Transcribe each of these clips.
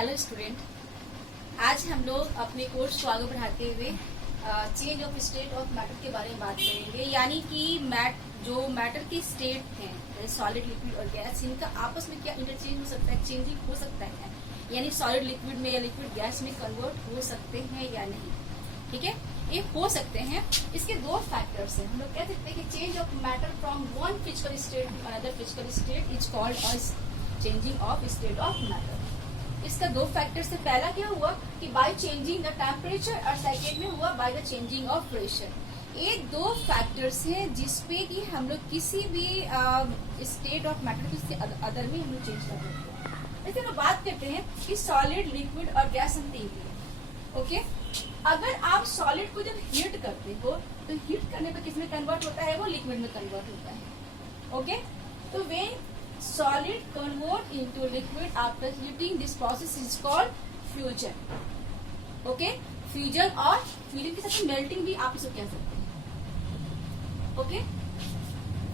Hello student, आज हम लोग अपने कोर्स को आगे बढ़ाते हुए change of state of matter के बारे में बात करेंगे। यानी कि जो मैटर के स्टेट हैं, सॉलिड, लिक्विड और गैस, इनका आपस में क्या इंटरचेंज हो सकता है, चेंजिंग हो सकता है, यानी सॉलिड लिक्विड में या लिक्विड गैस में कन्वर्ट हो सकते हैं या नहीं। ठीक है, ये हो सकते हैं। इसके दो फैक्टर्स हैं। हम लोग कह सकते हैं कि change of matter from one physical state to another physical state is called as changing of state of matter. इसका दो फैक्टर से पहला क्या हुआ कि बाय चेंजिंग द टेम्परेचर, और सेकेंड में हुआ by the changing of pressure. ये दो फैक्टर्स हैं जिसपे कि हम लोग किसी भी स्टेट ऑफ मैटर किसी अदर में हम लोग चेंज कर सकते हैं। वैसे हम बात करते हैं कि सॉलिड, लिक्विड और गैस हम तीन हैं। ओके, अगर आप सॉलिड को जब हीट करते हो तो हीट करने पर किसमें कन्वर्ट होता है, वो लिक्विड में कन्वर्ट होता है। ओके, तो when solid convert into liquid after heating, this process is called fusion. Okay, fusion और fusion के साथ melting भी आप इसको कह सकते हैं। Okay,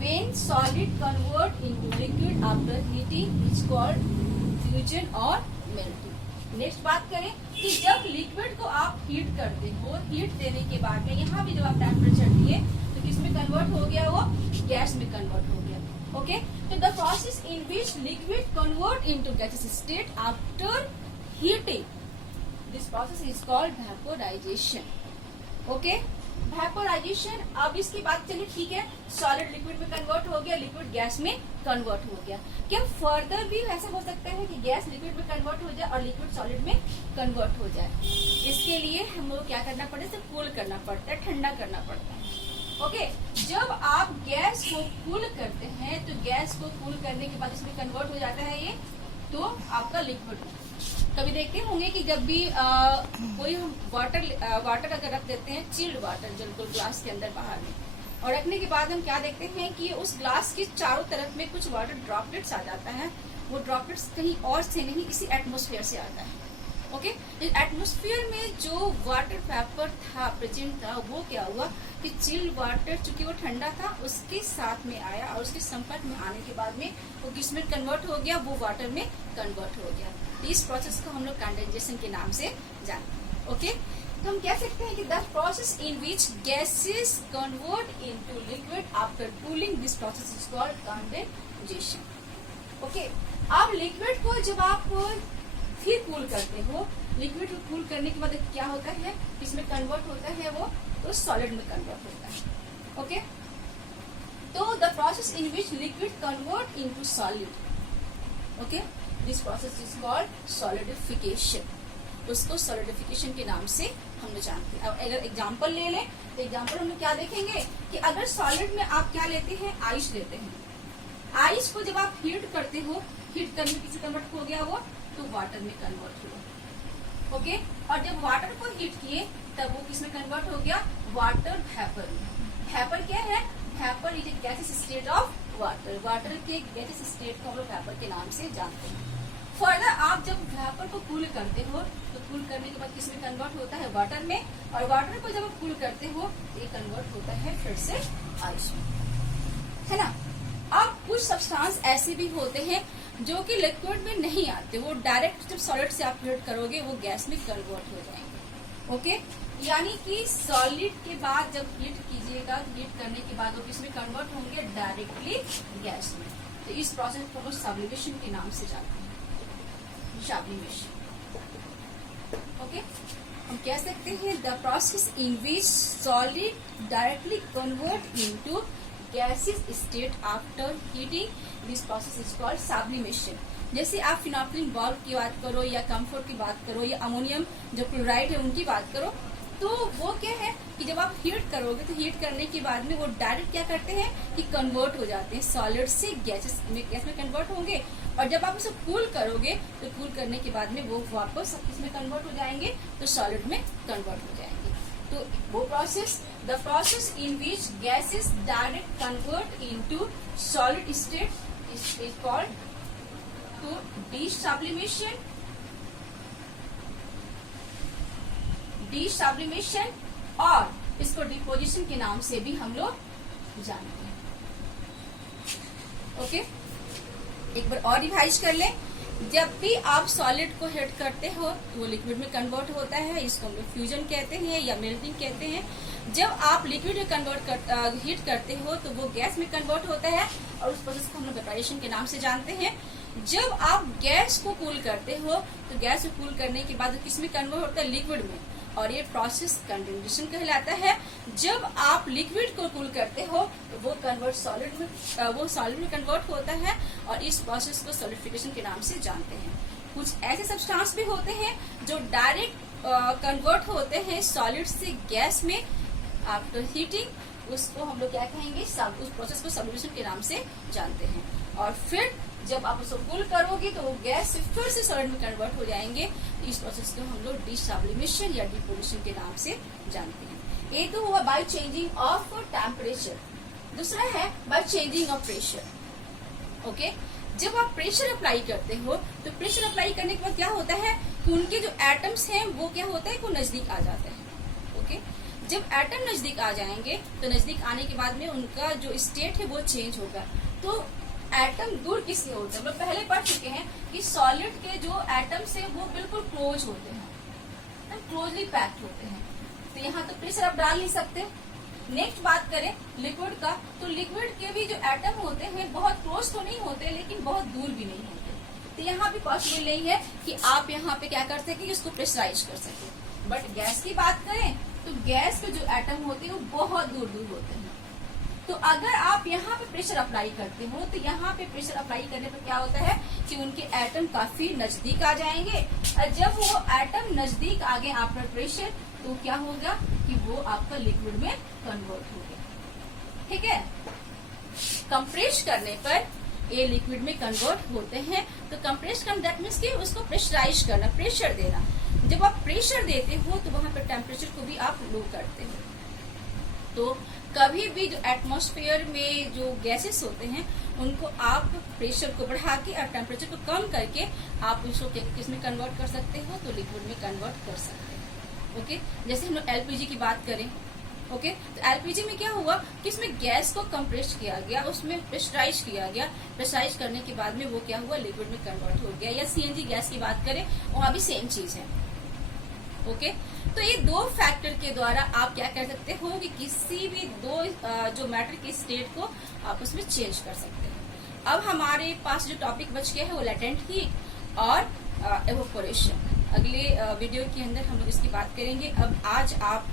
when solid convert into liquid after heating is called fusion और melting. नेक्स्ट बात करें कि जब लिक्विड को आप हीट करते हो, हीट देने के बाद में यहाँ भी जब आप टेम्परेचर दिए तो किसमें कन्वर्ट हो गया, वो गैस में कन्वर्ट हो गया। Okay, so the process in which liquid convert into gaseous state after heating, this process is called vaporization. Okay, vaporization। अब इसकी बात चलिए, ठीक है, सॉलिड लिक्विड में कन्वर्ट हो गया, लिक्विड गैस में कन्वर्ट हो गया। क्या फर्दर भी ऐसा हो सकता है कि गैस लिक्विड में कन्वर्ट हो जाए और लिक्विड सॉलिड में कन्वर्ट हो जाए? इसके लिए हम लोग क्या करना पड़ता है, कूल करना पड़ता है, ठंडा करना पड़ता है। ओके, जब आप गैस को कूल करते हैं तो गैस को कूल करने के बाद इसमें कन्वर्ट हो जाता है ये तो आपका लिक्विड। कभी देखते होंगे कि जब भी कोई हम वाटर अगर रख देते हैं, चिल्ड वाटर बिल्कुल ग्लास के अंदर बाहर में, और रखने के बाद हम क्या देखते हैं कि उस ग्लास के चारों तरफ में कुछ वाटर ड्रॉपलेट्स आ जाता है। वो ड्रॉपलेट्स कहीं और से नहीं, इसी एटमोस्फेयर से आता है। ओके, एटमोस्फेयर में जो वाटर वेपर था, प्रेजेंट था, वो क्या हुआ कि चिल्ड वाटर, चूंकि वो ठंडा था, उसके साथ में आया और उसके संपर्क में आने के बाद में वो किसमें कन्वर्ट हो गया, वो वाटर में कन्वर्ट हो गया। तो इस प्रोसेस को हम लोग कंडेंसेशन के नाम से जानते हैं। ओके, तो हम कह सकते हैं कि the process in which gases convert into liquid after cooling, this process is called condensation. Okay, अब लिक्विड को जब आप फिर कूल करते हो, लिक्विड को कूल करने के बाद क्या होता है, इसमें कन्वर्ट होता है वो तो सॉलिड में कन्वर्ट होता है। ओके, तो the process in which liquid convert into solid, okay, this process is called solidification. उसको सॉलिडिफिकेशन के नाम से हम लोग जानते हैं। अब अगर एग्जांपल ले लें तो एग्जांपल हम लोग क्या देखेंगे कि अगर सॉलिड में आप क्या लेते हैं, आइस लेते हैं। आइस को जब आप हीट करते हो, हीट करने किसी कन्वर्ट हो गया वो तो वाटर में कन्वर्ट हुआ। ओके, और जब वाटर को हीट किए तब वो किसमें कन्वर्ट हो गया, वाटर वेपर में। वेपर क्या है, vapour is a gases state of water. Water के गैसेस स्टेट को हम लोग वेपर के नाम से जानते हैं। फर्दर आप जब वेपर को कूल करते हो तो कूल करने के बाद किसमें कन्वर्ट होता है, वाटर में, और वाटर को जब आप कूल करते हो तो ये कन्वर्ट होता है फिर से आइस में, है ना। अब कुछ सब्सटेंस ऐसे भी होते हैं जो कि लिक्विड में नहीं आते, वो डायरेक्ट जब सॉलिड से आप हीट करोगे वो गैस में कन्वर्ट हो जाएंगे। ओके, यानी कि सॉलिड के बाद जब हीट कीजिएगा, हीट करने के बाद वो किसमें कन्वर्ट होंगे, डायरेक्टली गैस में। तो इस प्रोसेस को हम सब्लिमेशन के नाम से जानते हैं, सब्लिमेशन। ओके, हम कह सकते हैं the process in which solid directly convert into gases state after heating, this process is called sublimation. जैसे आप फिनोल्फिन बल्ब की बात करो या कम्फर्ट की बात करो या अमोनियम जो क्लोराइड है उनकी बात करो, तो वो क्या है कि जब आप हीट करोगे तो हीट करने के बाद में वो डायरेक्ट क्या करते हैं कि कन्वर्ट हो जाते हैं, सॉलिड से गैस में कन्वर्ट होंगे, और जब आप उसे कूल करोगे तो कूल करने के बाद में वो वापस किसमें कन्वर्ट हो जाएंगे, तो सॉलिड में कन्वर्ट हो जाएंगे। तो वो process, the process in which gases direct convert into solid state is called to desublimation, और इसको डिपोजिशन के नाम से भी हम लोग जानते हैं। ओके, एक बार और रिवाइज कर लें जब भी आप सॉलिड को हीट करते हो तो वो लिक्विड में कन्वर्ट होता है, इसको हम लोग फ्यूजन कहते हैं या मेल्टिंग कहते हैं। जब आप लिक्विड में हीट करते हो तो वो गैस में कन्वर्ट होता है और उस प्रोसेस को हम लोग वेपोराइजेशन के नाम से जानते हैं। जब आप गैस को कूल करते हो तो गैस को कूल करने के बाद किस में कन्वर्ट होता है, लिक्विड में, और ये प्रोसेस कंडेंसेशन कहलाता है। जब आप लिक्विड को कूल करते हो तो वो सॉलिड में कन्वर्ट होता है और इस प्रोसेस को सॉलिडिफिकेशन के नाम से जानते हैं। कुछ ऐसे सब्सटेंस भी होते हैं जो डायरेक्ट कन्वर्ट होते हैं सॉलिड से गैस में आफ्टर हीटिंग, उसको हम लोग क्या कहेंगे, उस प्रोसेस को सॉलिडिफिकेशन के नाम से जानते हैं। और फिर जब आप उसको कूल करोगे तो वो गैस से फिर से सॉलिड में कन्वर्ट हो जाएंगे। इस प्रोसेस को हम लोग डिसब्लिमेशन या डिपोजिशन के नाम से जानते हैं। ये तो हुआ बाय चेंजिंग ऑफ टेम्परेचर। दूसरा है by changing of pressure. Okay, जब आप प्रेशर अप्लाई करते हो तो प्रेशर अप्लाई करने के बाद क्या होता है कि उनके जो एटम्स हैं वो क्या होता है, वो नजदीक आ जाते हैं। ओके, जब एटम नजदीक आ जाएंगे तो नजदीक आने के बाद में उनका जो स्टेट है वो चेंज होगा। तो एटम दूर किससे होते हैं, हम लोग पहले पढ़ चुके हैं कि सॉलिड के जो एटम्स है वो बिल्कुल क्लोज होते हैं, क्लोजली पैक्ड होते हैं। तो यहाँ तो प्रेशर आप डाल नहीं सकते। नेक्स्ट बात करें लिक्विड का, तो लिक्विड के भी जो एटम होते हैं बहुत क्लोज तो नहीं होते लेकिन बहुत दूर भी नहीं होते। तो यहाँ भी पॉसिबल नहीं है कि आप यहाँ पे क्या कर सके, इसको प्रेशराइज कर सके। बट गैस की बात करें तो गैस के जो एटम होते हैं वो बहुत दूर दूर होते हैं। तो अगर आप यहाँ पे प्रेशर अप्लाई करते हो तो यहाँ पे प्रेशर अप्लाई करने पर क्या होता है कि उनके एटम काफी नजदीक आ जाएंगे। और जब वो एटम नजदीक आ गए आफ्टर प्रेशर तो क्या होगा कि वो आपका लिक्विड में कन्वर्ट हो गया। ठीक है, कंप्रेस करने पर ये लिक्विड में कन्वर्ट होते हैं। तो कंप्रेस करना दैट मीन्स कि उसको प्रेशराइज करना, प्रेशर देना। जब आप प्रेशर देते हो तो वहां पर टेम्परेचर को भी आप लो करते हो। तो कभी भी जो एटमॉस्फेयर में जो गैसेस होते हैं उनको आप प्रेशर को बढ़ा के और टेम्परेचर को कम करके आप उसको किसमें कन्वर्ट कर सकते हो, तो लिक्विड में कन्वर्ट कर सकते हैं। ओके, जैसे हम लोग एलपीजी की बात करें। ओके, तो एलपीजी में क्या हुआ कि इसमें गैस को कंप्रेस किया गया, उसमें प्रेशराइज किया गया। प्रेशराइज करने के बाद में वो क्या हुआ, लिक्विड में कन्वर्ट हो गया। या सीएनजी गैस की बात करें, वहां भी सेम चीज है। ओके, तो ये दो फैक्टर के द्वारा आप क्या कर सकते हो कि किसी भी दो जो मैटर की स्टेट को आप उसमें चेंज कर सकते हैं। अब हमारे पास जो टॉपिक बच गया है वो लेटेंट हीट और एवोपोरेशन। अगले वीडियो के अंदर हम लोग इसकी बात करेंगे। अब आज आप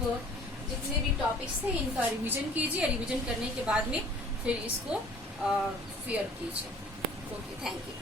जितने भी टॉपिक्स थे इनका रिवीजन कीजिए। रिवीजन करने के बाद में फिर इसको फेयर कीजिए। Okay, thank you.